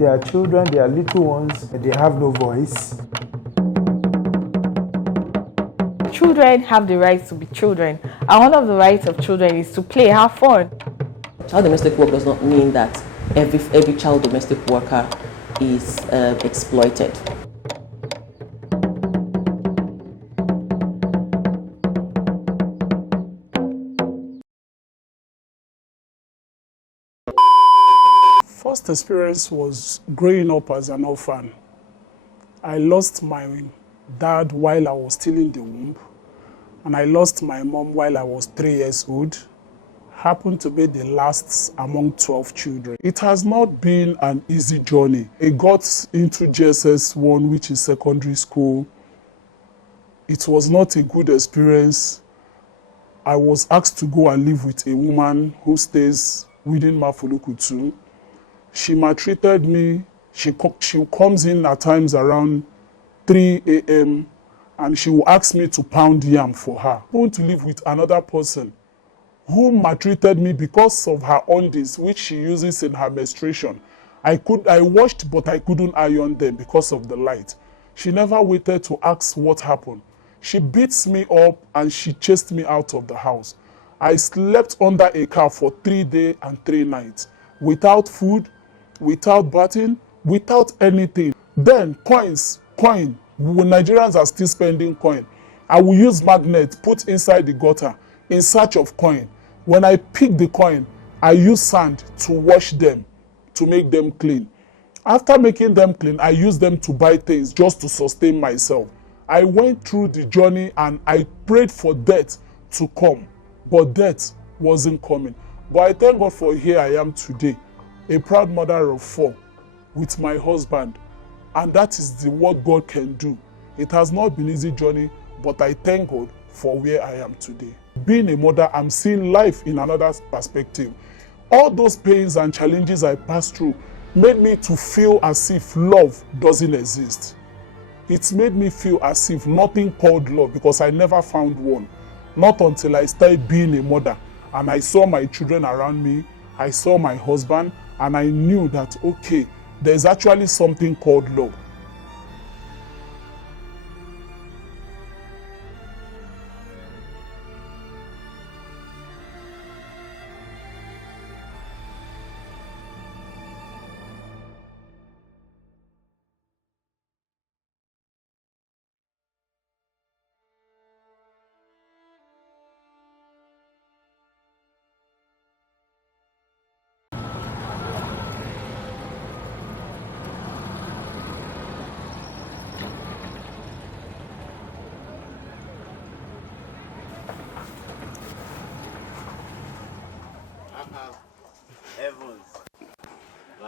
They are children, they are little ones, they have no voice. Children have the right to be children, and one of the rights of children is to play, have fun. Child domestic work does not mean that every child domestic worker is exploited. First experience was growing up as an orphan. I lost my dad while I was still in the womb, and I lost my mom while I was 3 years old. Happened to be the last among 12 children. It has not been an easy journey. I got into JSS1, which is secondary school. It was not a good experience. I was asked to go and live with a woman who stays within Mafulukutu. She maltreated me. She comes in at times around 3 a.m. and she will ask me to pound yam for her. I want to live with another person who maltreated me because of her undies, which she uses in her menstruation. I washed, but I couldn't iron them because of the light. She never waited to ask what happened. She beats me up and she chased me out of the house. I slept under a car for 3 days and 3 nights, without food, without bathing, without anything. Then coin, Nigerians are still spending coin. I will use magnet, put inside the gutter in search of coin. When I pick the coin, I use sand to wash them, to make them clean. After making them clean, I use them to buy things just to sustain myself. I went through the journey and I prayed for death to come, but death wasn't coming. But I thank God for here I am today, a proud mother of 4 with my husband. And that is what God can do. It has not been an easy journey, but I thank God for where I am today. Being a mother, I'm seeing life in another perspective. All those pains and challenges I passed through made me to feel as if love doesn't exist. It made me feel as if nothing called love, because I never found one. Not until I started being a mother and I saw my children around me, I saw my husband, and I knew that, okay, there's actually something called love.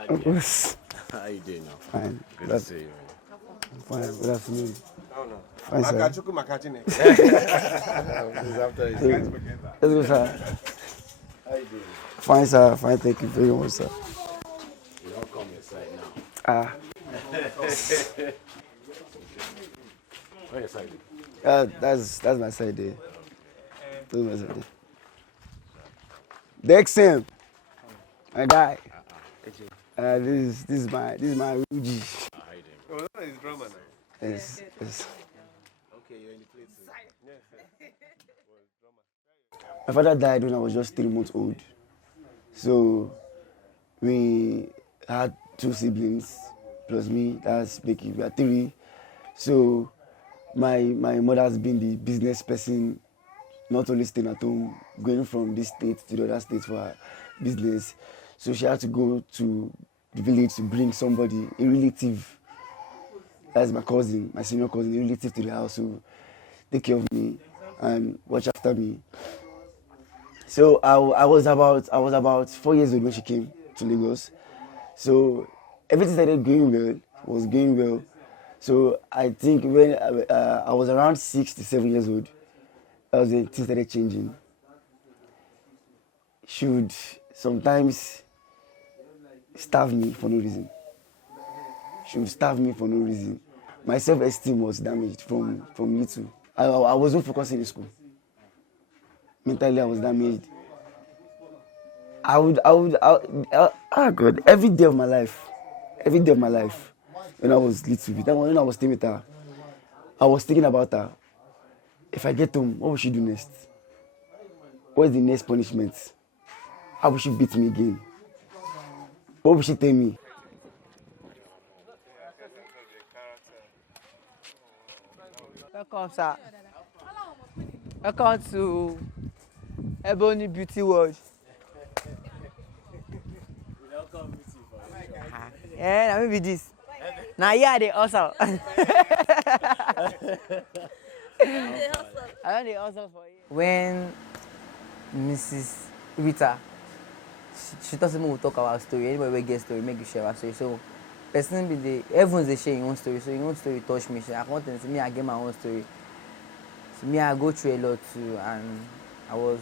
Evans. How you doing now? Fine. Good to see you. Fine. Good afternoon. Oh no. Fine, sir. Let's Let's go, sir. How you doing? Fine, sir. Fine. Thank you very much, sir. You don't come inside now. Where your side? That's my side there. That's my side there. Dexim, my guy. This is my Uji. Oh, that is drama now. Yes. Okay, you're in the place. My father died when I was just 3 months old. So we had 2 siblings plus me. That's Becky. We are 3. So my mother has been the business person, not only staying at home, going from this state to the other state for her business. So she had to go to the village to bring somebody, a relative. That's my cousin, my senior cousin, a relative to the house who take care of me and watch after me. So I was about 4 years old when she came to Lagos. So everything started going well. So I think when I was around 6 to 7 years old, that was when things started changing. She would sometimes starve me for no reason. She would starve me for no reason. My self-esteem was damaged from little. I wasn't focusing in school. Mentally, I was damaged. God, every day of my life, every day of my life, when I was little, when I was staying with her, I was thinking about her. If I get home, what will she do next? What is the next punishment? How will she beat me again? What will she tell me? Welcome, sir. Welcome to Ebony Beauty World. Yeah, maybe this. Now, yeah, they also. I don't they also for you. When Mrs. Rita, she doesn't want to talk about story. Anybody will get story, make you share our story. So, person be the everyone's they share your own story. So your own story touch me. I want to see me. I get my own story. So me, I go through a lot too, and I was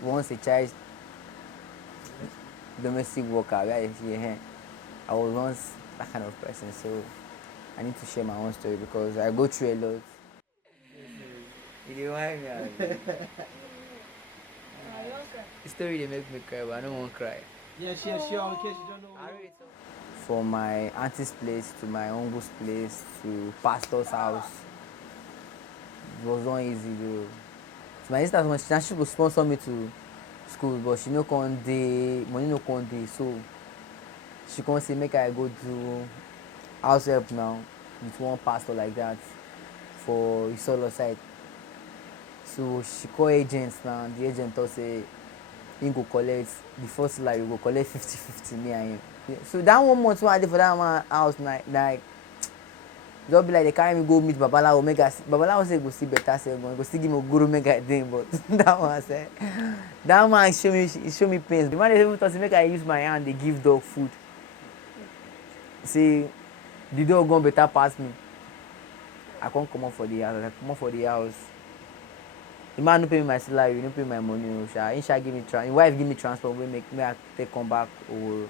once a child domestic worker. Where I was once that kind of person. So I need to share my own story because I go through a lot. You remind me of the story they make me cry, but I don't want to cry. Yeah, sure, in case you don't know. From my auntie's place to my uncle's place to pastor's house, it was not easy though. So my sister, she could sponsor me to school, but she no come dey, money no come dey, so she come say make I go do house help now with one pastor like that for Isolo side. So she call agents now. The agent talk say he go collect the first salary, go collect 50-50 me and him. Yeah. So that 1 month when I did for that man house, like just be like they carry me go meet Babalawo, make us Babalawo say go see better say go still give me guru make I drink, but that one say that man show me pains. The man even thought say make I use my hand they give dog food. See the dog gone better pass me. I can't come up for the house. I come up for the house. The man no pay me my salary, no pay my money. He shall give me his wife give me transport. We make me I take come back or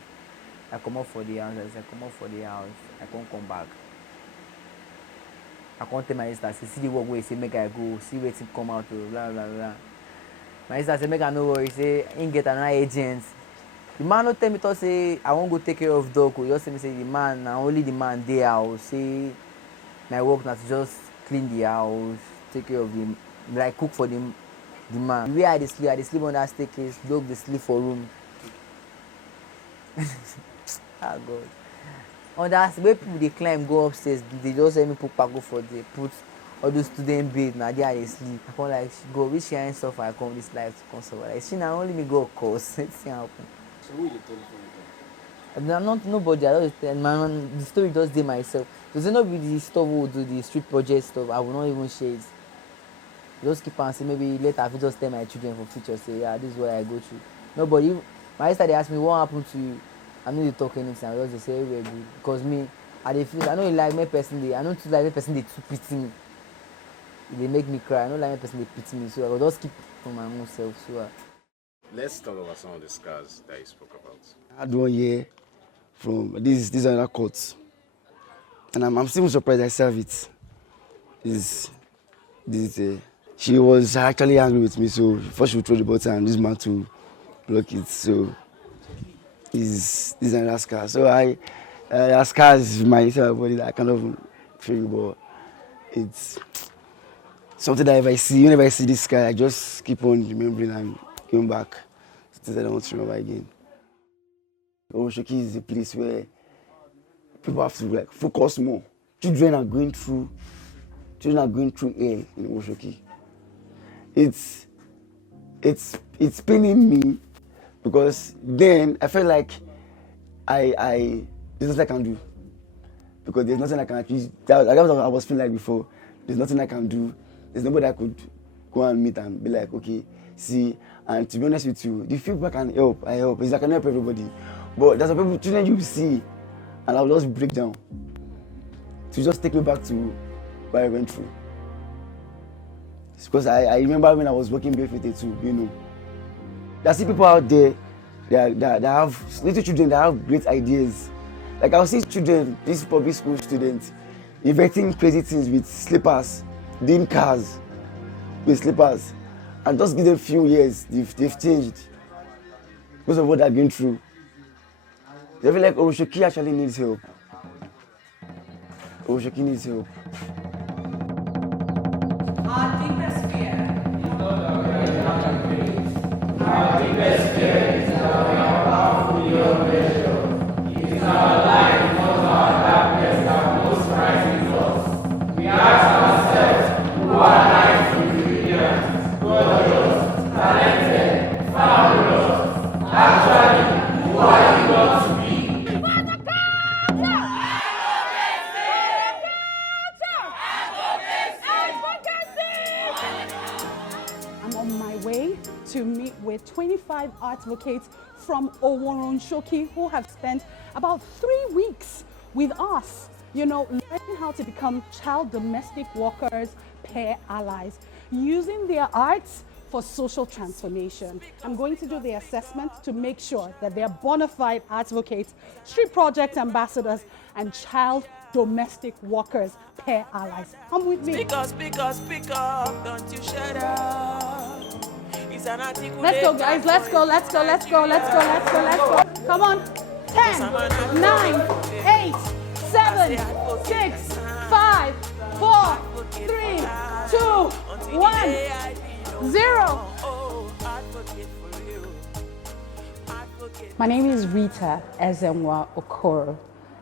I come up for the house. I say come up for the house. I can't come back. I can't tell my sister say see the work where he say make I go. See where it come out to blah blah blah. My sister say make I no worry. Say he get another agent. The man no tell me to say I won't go take care of dog. He just say me say the man now only the man there. I will say my work now to just clean the house, take care of the. Like cook for the man. Where I sleep on that staircase, dog they sleep for room. Ah God. On that where people they climb, go upstairs, they just let me put pago for the put all those student bed, now there they sleep. I come like go which she ain't suffer, I come this life to come suffer. Like she now only me go course. Let's see how happen. So who you telling I'm not nobody, I just tell man the story just did myself. Does it not be the stuff who do the street project stuff? I will not even share it. Just keep on say maybe later I will just tell my children for future say yeah this is what I go through. Nobody my sister they ask me what happened to you. I'm not talk anything, I just say we're good. Because me I dey feel I know like my person they I don't like my person they too pity me. They make me cry. I don't like my person they pity me. So I will just keep for my own self. So Let's talk about some of the scars that you spoke about. I had 1 year from this another court, and I'm still surprised I serve it. She was actually angry with me, so first she would throw the bottle and this man to block it. So this is another scar. So scar is my body that I kind of feel, but it's something that if I see, whenever I see this scar, I just keep on remembering and going back. Things I don't want to remember again. Oshoki is a place where people have to like focus more. Children are going through hell in Oshoki. It's paining me because then I felt like there's nothing I can do because there's nothing I can achieve. That was what I was feeling like before. There's nothing I can do. There's nobody I could go and meet and be like, okay, see. And to be honest with you, the few people I can help, I help. It's like I can help everybody, but there's some people, children you see, and I'll just break down to just take me back to what I went through. Because I remember when I was working barefooted too, you know. There's people out there that have little children that have great ideas. Like I'll see children, these public school students, inventing crazy things with slippers, doing cars with slippers, and just give them a few years, they've changed because of what they've been through. They feel like Oroshoki actually needs help. Oshoki needs help. Our deepest fear. I'm on my way to meet with 25 advocates from Owo who have spent about 3 weeks with us, learning how to become child domestic workers, peer allies, using their arts for social transformation. I'm going to do the assessment to make sure that they are bona fide advocates, street project ambassadors, and child domestic workers, peer allies. Come with me. Speak up, don't you shut up. It's an articulate. Let's go, guys. Let's go. Come on. 10, 9, 8, 7, 6, 5, 4, 3, 2, 1, 0. My name is Rita Ezenwa Okoro.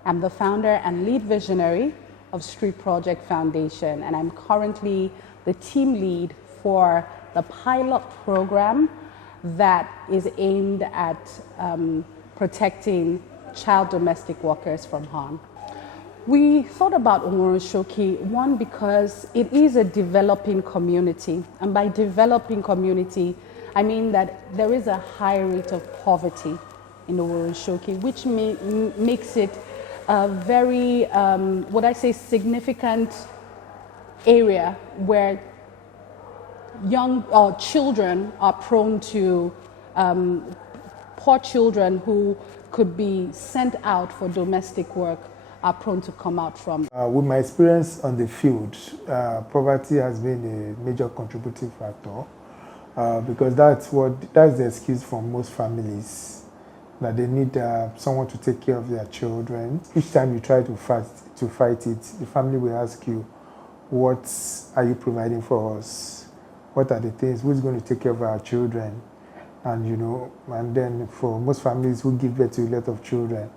I'm the founder and lead visionary of Street Project Foundation, and I'm currently the team lead for the pilot program that is aimed at protecting child domestic workers from harm. We thought about Omo Odo, one, because it is a developing community, and by developing community, I mean that there is a high rate of poverty in Omo Odo, which makes it a very, significant area where young children are prone to, poor children who could be sent out for domestic work are prone to come out from. With my experience on the field, poverty has been a major contributing factor because that's the excuse for most families, that they need someone to take care of their children. Each time you try to fight it, the family will ask you, what are you providing for us? What are the things? Who's going to take care of our children? And and then for most families who give birth to a lot of children,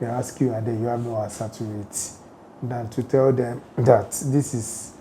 they ask you and then you have no answer to it. Than to tell them that this is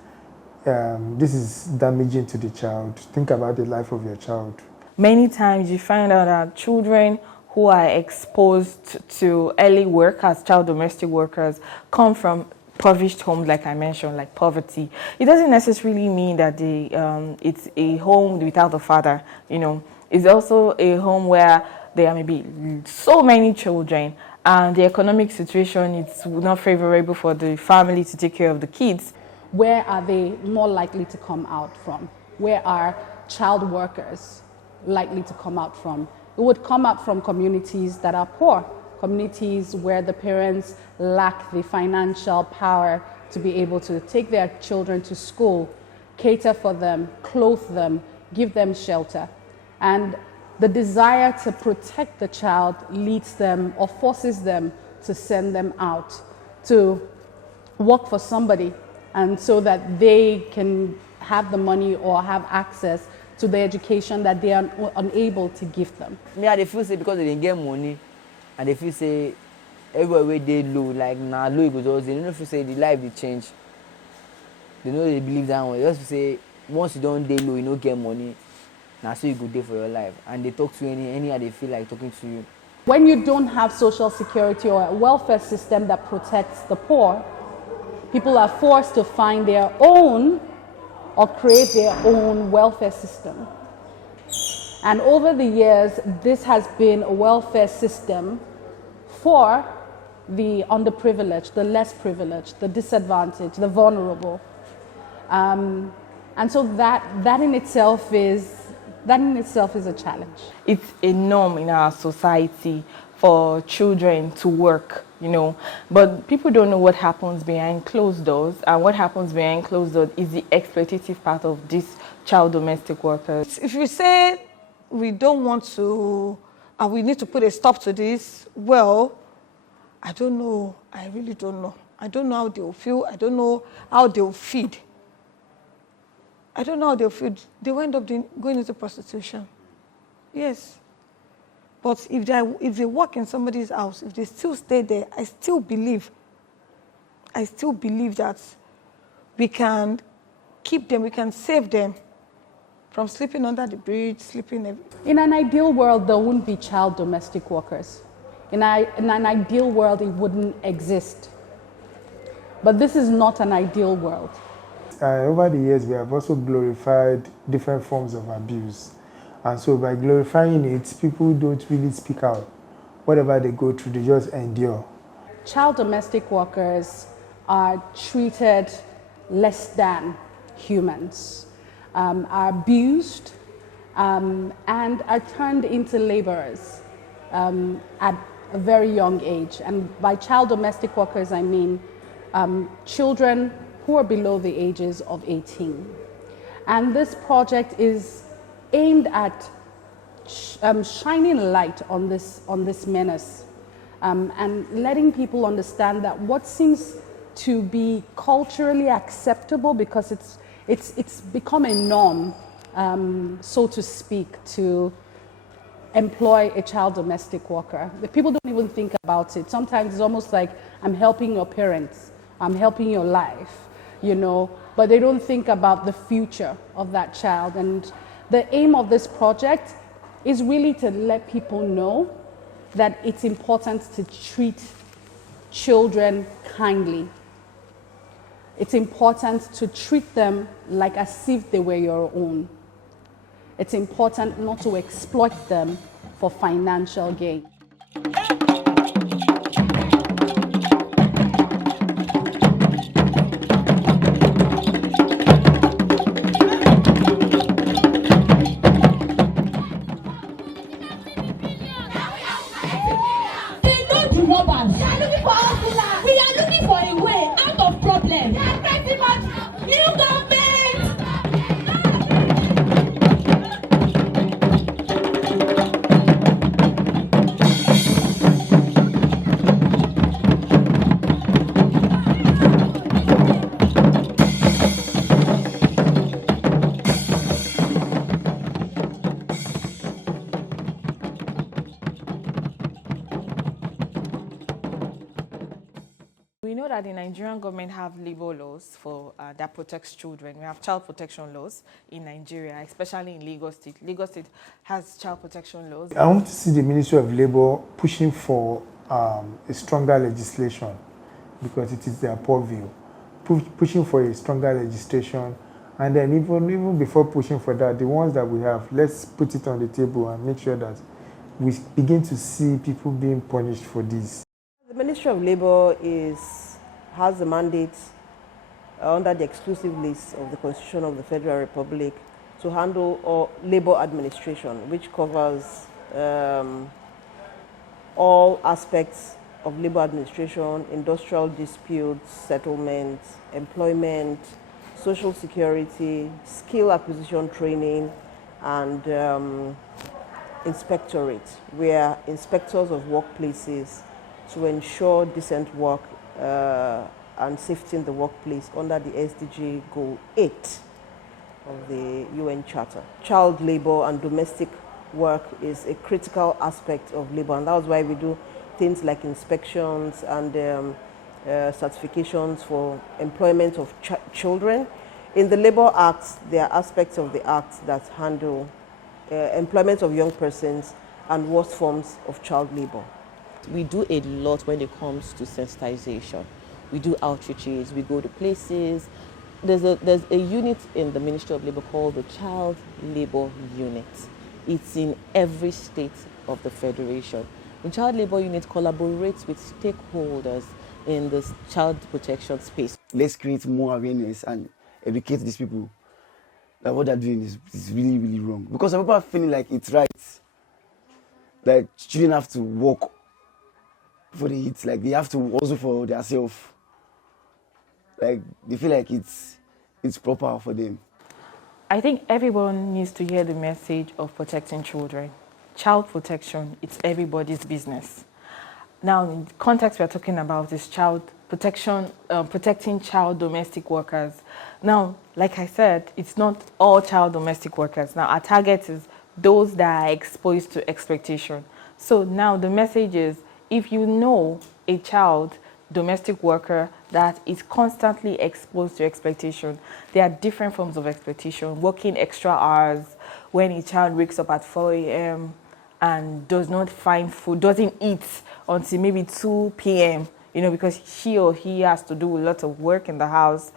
damaging to the child. Think about the life of your child. Many times you find out that children who are exposed to early work as child domestic workers come from impoverished homes, like I mentioned, like poverty. It doesn't necessarily mean that it's a home without a father, It's also a home where there may be so many children and the economic situation is not favorable for the family to take care of the kids. Where are they more likely to come out from? Where are child workers likely to come out from? It would come out from communities that are poor, communities where the parents lack the financial power to be able to take their children to school, cater for them, clothe them, give them shelter. And the desire to protect the child leads them or forces them to send them out to work for somebody, and so that they can have the money or have access to the education that they are unable to give them. Me, I feel say because they didn't get money, and they feel say everywhere where they low, like now low it goes, they don't feel say the life they change. They know they believe that one. They just say once you don't day low, you don't get money. Now so you go there for your life, and they talk to you any they feel like talking to you. When you don't have social security or a welfare system that protects the poor, people are forced to find their own or create their own welfare system. And over the years, this has been a welfare system for the underprivileged, the less privileged, the disadvantaged, the vulnerable. And so that in itself is a challenge. It's a norm in our society for children to work, but people don't know what happens behind closed doors, and what happens behind closed doors is the exploitative part of these child domestic workers. If you say we don't want to, and we need to put a stop to this, well, I don't know. I really don't know. I don't know how they'll feel. I don't know how they'll feed. I don't know how they'll feed. They will end up going into prostitution. Yes. But if they work in somebody's house, if they still stay there, I still believe that we can keep them, we can save them from sleeping under the bridge, In an ideal world, there wouldn't be child domestic workers. In an ideal world, it wouldn't exist. But this is not an ideal world. Over the years, we have also glorified different forms of abuse. And so by glorifying it, people don't really speak out. Whatever they go through, they just endure. Child domestic workers are treated less than humans, are abused, and are turned into laborers at a very young age. And by child domestic workers, I mean children who are below the ages of 18. And this project is aimed at shining a light on this menace and letting people understand that what seems to be culturally acceptable, because it's become a norm, so to speak, to employ a child domestic worker. The people don't even think about it. Sometimes it's almost like, I'm helping your parents, I'm helping your life, you know, but they don't think about the future of that child. And the aim of this project is really to let people know that it's important to treat children kindly. It's important to treat them like as if they were your own. It's important not to exploit them for financial gain. We know that the Nigerian government have labor laws that protects children. We have child protection laws in Nigeria, especially in Lagos State. Lagos State has child protection laws. I want to see the Ministry of Labour pushing for a stronger legislation, because it is their purview. Pushing for a stronger legislation, and then even before pushing for that, the ones that we have, let's put it on the table and make sure that we begin to see people being punished for this. The Ministry of Labour has the mandate under the exclusive list of the Constitution of the Federal Republic to handle all labour administration, which covers all aspects of labour administration, industrial disputes, settlements, employment, social security, skill acquisition training, and inspectorate. We are inspectors of workplaces to ensure decent work and safety in the workplace under the SDG Goal 8 of the UN Charter. Child labour and domestic work is a critical aspect of labour, and that's why we do things like inspections and certifications for employment of children. In the Labour Act, there are aspects of the Act that handle employment of young persons and worst forms of child labour. We do a lot when it comes to sensitization. We do outreaches, we go to places. There's a unit in the Ministry of Labour called the Child Labour Unit. It's in every state of the Federation. The Child Labour Unit collaborates with stakeholders in the child protection space. Let's create more awareness and educate these people that what they're doing is really, really wrong. Because some people are feeling like it's right. Like children have to work for the eat, like they have to also for themselves. Like they feel like it's proper for them. I think everyone needs to hear the message of protecting children. Child protection, it's everybody's business. Now, in the context we're talking about is child protecting child domestic workers. Now, like I said, it's not all child domestic workers. Now, our target is those that are exposed to exploitation. So now the message is, if you know a child domestic worker that is constantly exposed to exploitation, there are different forms of exploitation: working extra hours, when a child wakes up at 4 a.m. and does not find food, doesn't eat until maybe 2 p.m., because she or he has to do a lot of work in the house,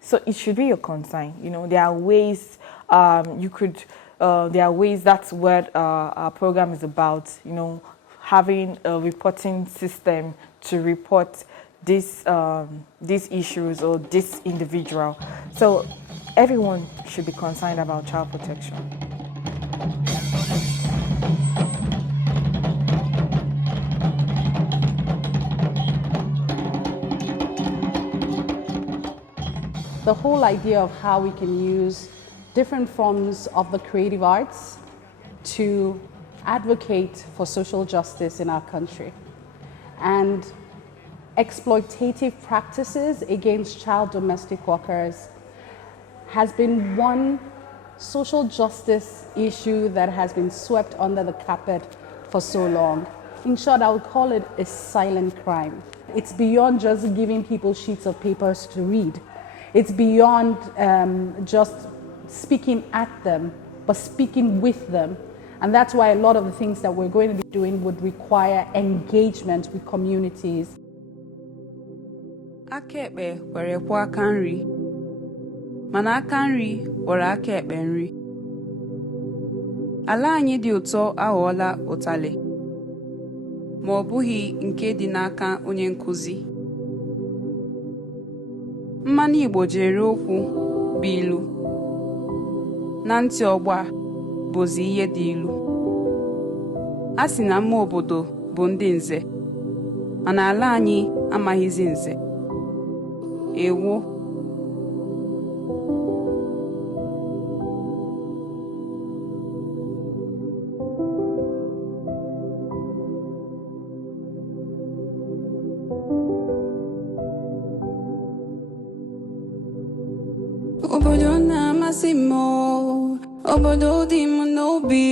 So it should be your concern. There are ways there are ways. That's what our program is about, having a reporting system to report these issues or this individual. So everyone should be concerned about child protection. The whole idea of how we can use different forms of the creative arts to advocate for social justice in our country, and exploitative practices against child domestic workers has been one social justice issue that has been swept under the carpet for so long. In short, I would call it a silent crime. It's beyond just giving people sheets of papers to read. It's beyond just speaking at them, but speaking with them. And that's why a lot of the things that we're going to be doing would require engagement with communities. Aka ekpe were kwa aka nri, mana aka nri were aka ekpe nri. Ala anyị dị ụtọ aghọọla ụtalị, ma ọ bụghị nke dị n'aka onye nkuzi. Mmanụ Igbo jere okwu bụ ilu, na ntị ọgba bụzi ihe dị ilu. A sị na mma obodo bụ ndị nze, mana ala anyị amaghịzi nze. Ewo. Obodo na-amasị m, obodo dị m n'obi.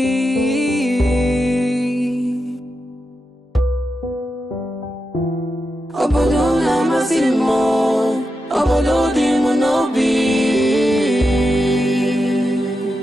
Obodo na-amasị m, obodo dị